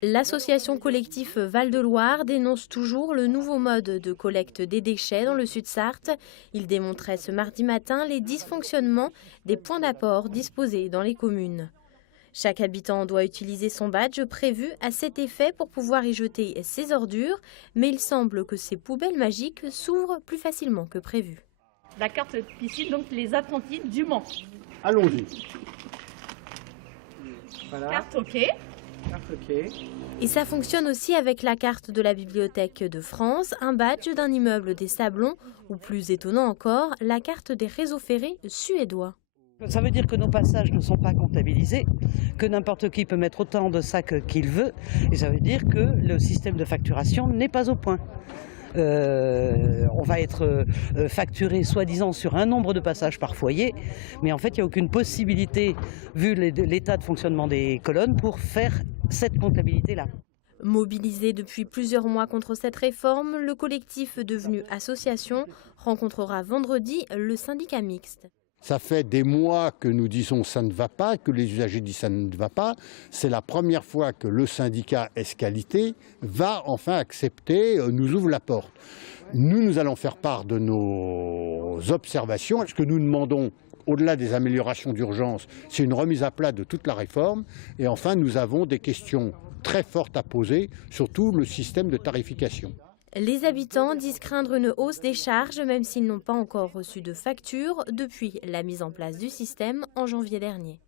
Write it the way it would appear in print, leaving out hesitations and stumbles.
L'association collectif Val-de-Loire dénonce toujours le nouveau mode de collecte des déchets dans le Sud-Sarthe. Il démontrait ce mardi matin les dysfonctionnements des points d'apport disposés dans les communes. Chaque habitant doit utiliser son badge prévu à cet effet pour pouvoir y jeter ses ordures, mais il semble que ces poubelles magiques s'ouvrent plus facilement que prévu. La carte ici, donc les apprentis du Mans. Allons-y. Voilà. Carte OK. Carte OK. Et ça fonctionne aussi avec la carte de la Bibliothèque de France, un badge d'un immeuble des Sablons ou plus étonnant encore, la carte des réseaux ferrés suédois. Ça veut dire que nos passages ne sont pas comptabilisés, que n'importe qui peut mettre autant de sacs qu'il veut, et ça veut dire que le système de facturation n'est pas au point. On va être facturé soi-disant sur un nombre de passages par foyer, mais en fait il n'y a aucune possibilité, vu l'état de fonctionnement des colonnes, pour faire cette comptabilité-là. Mobilisé depuis plusieurs mois contre cette réforme, le collectif devenu association rencontrera vendredi le syndicat mixte. Ça fait des mois que nous disons ça ne va pas, que les usagers disent ça ne va pas. C'est la première fois que le syndicat Esqualité va enfin accepter, nous ouvre la porte. Nous allons faire part de nos observations. Ce que nous demandons, au-delà des améliorations d'urgence, c'est une remise à plat de toute la réforme. Et enfin, nous avons des questions très fortes à poser, surtout le système de tarification. Les habitants disent craindre une hausse des charges, même s'ils n'ont pas encore reçu de facture depuis la mise en place du système en janvier dernier.